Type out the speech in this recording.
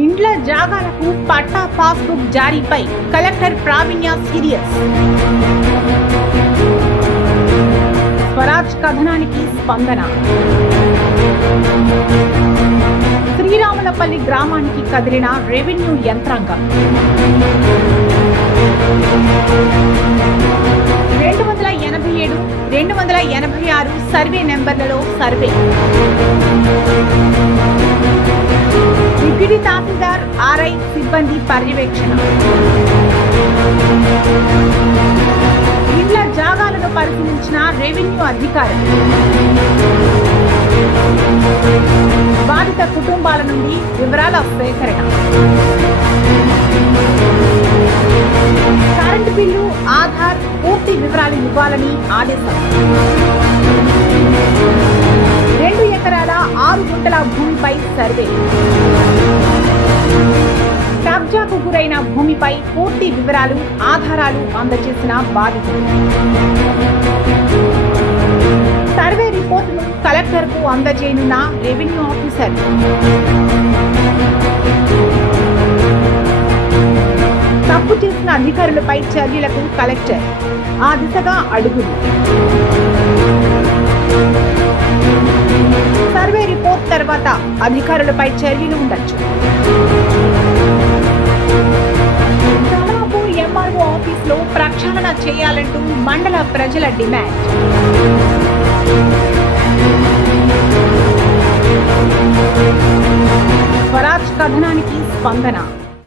ఇండ్ల జాగాలకు పట్టా పాస్బుక్ జారీపై కలెక్టర్ ప్రావీణ్య సీరియస్. స్వరాజ్ కథనానికి స్పందన. శ్రీరాములపల్లి గ్రామానికి కదిలిన రెవెన్యూ యంత్రాంగం. 287, 286 సర్వే నెంబర్లలో సర్వే. డిప్యూటీ తహసీల్దార్ ఆర్ఐ సిబ్బంది పర్యవేక్షణ. ఇండ్ల జాగాలను పరిశీలించిన రెవెన్యూ అధికారులు. బాధిత కుటుంబాల నుండి వివరాల సేకరణ. కరెంటు బిల్లు, ఆధార్, పూర్తి వివరాలు ఇవ్వాలని ఆదేశం. 2 ఎకరాల 6 గుంటల భూమిపై సర్వే. కబ్జాకు గురైన భూమిపై పూర్తి వివరాలు, ఆధారాలు అందజేసిన బాధితులు. సర్వే రిపోర్టును కలెక్టర్కు అందజేయనున్న రెవెన్యూ ఆఫీసర్. తప్పు చేసిన అధికారులపై చర్యలకు కలెక్టర్. ఆ దిశగా అడుగులు. సర్వే రిపోర్ట్ తర్వాత అధికారులపై చర్యలు ఉండొచ్చు. కమలాపూర్ ఎంఆర్ఓ ఆఫీసులో ప్రక్షాళన చేయాలంటూ మండల ప్రజల డిమాండ్. స్వరాజ్ కథనానికి స్పందన.